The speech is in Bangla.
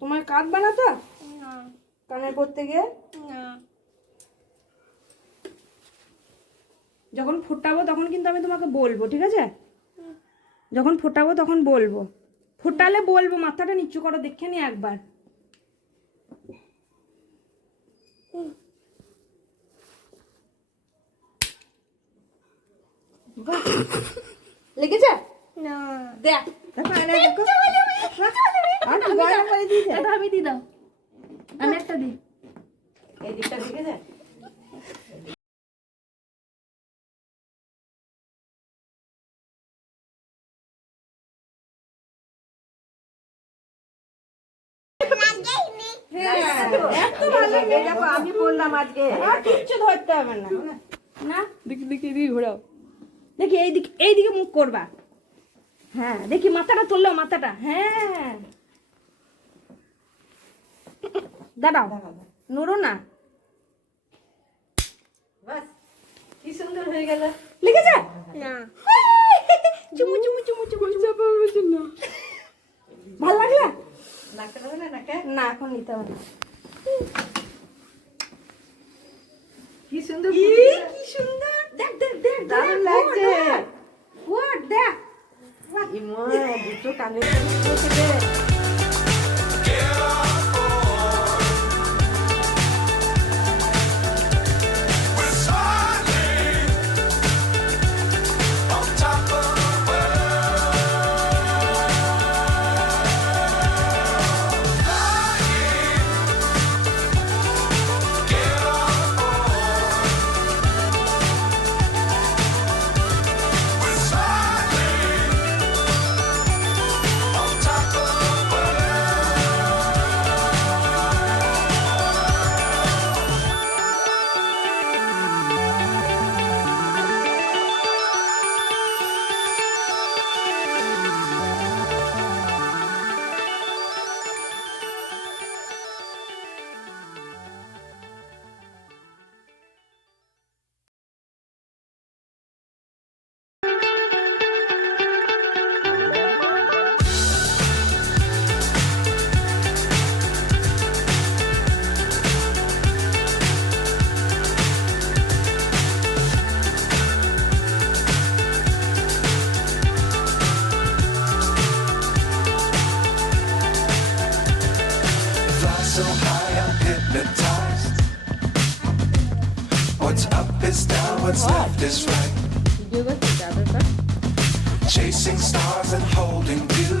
তোমার কাঁদবে না তো না। কানের পড়তে গিয়ে না। যখন ফোটাবো তখন কিন্তু আমি তোমাকে বলব ঠিক আছে? যখন ফোটাবো তখন বলব। ফোটালে বলব মাথাটা নিচু করো দেখে নি একবার। লেগেছে? না। দেখ। দেখো এনে দেখো আর তো গয়না করে দিয়েছে এটা আমি দি দাও। আমি একটা দিই। এই দিকটা দেখে দেখ এত ভালো মেয়ে। দেখো আমি বললাম আজকে। আর কিচ্ছু ধরতে হবে না। না। দেখি ঘোরাও। দেখি এইদিকে এইদিকে মুখ করবা। হ্যাঁ দেখি মাথাটা তুললো মাথাটা। হ্যাঁ। দাঁড়াও। নড়ো না। কি সুন্দর হয়ে গেল। লিখেছে? না। চুমু চুমু চুমু চুমু ভালো লাগল নাকটা হবে না নাকে? না এখন নিতে হবে না। কি সুন্দর কি সুন্দর। দেখ দেখ দেখ দারুণ লাগছে। ওয়াট দেখ। ইমা দুটো is down, what's left is right. Chasing stars and holding you.